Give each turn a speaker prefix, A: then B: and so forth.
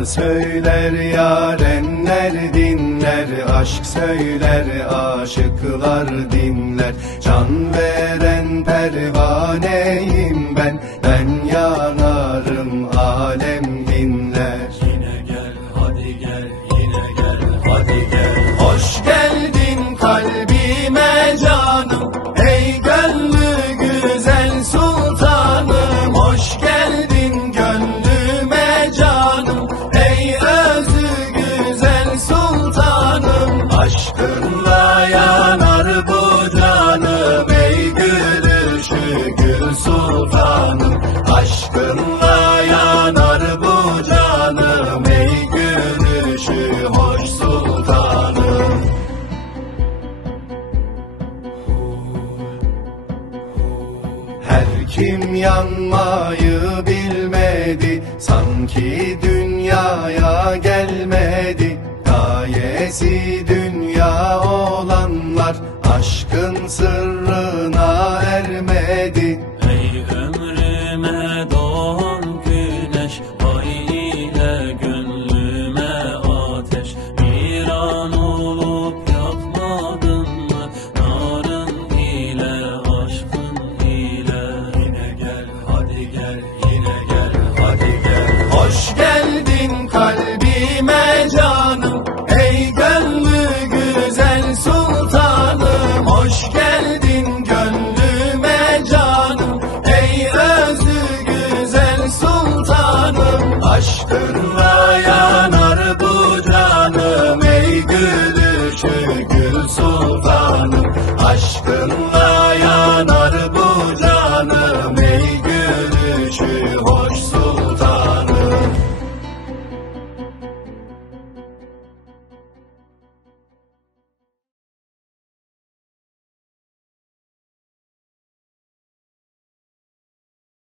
A: Erenler yarenler dinler Aşk söyler aşıklar dinler. Can veren pervaneyim ben Ben yanarım alem dinler. Yine gel hadi gel yine gel hadi gel. Hoş geldin kalbime canım Aşkınla yanar bu canım Ey gülüşü gül sultanım Aşkınla yanar bu canım Ey gülüşü hoş sultanım Her kim yanmayı bilmedi Sanki dünyaya gelmedi. Gayesi dünya sırrına ermedi Aşkınla yanar bu canım ey gülüşü gül sultanım. Aşkınla yanar bu canım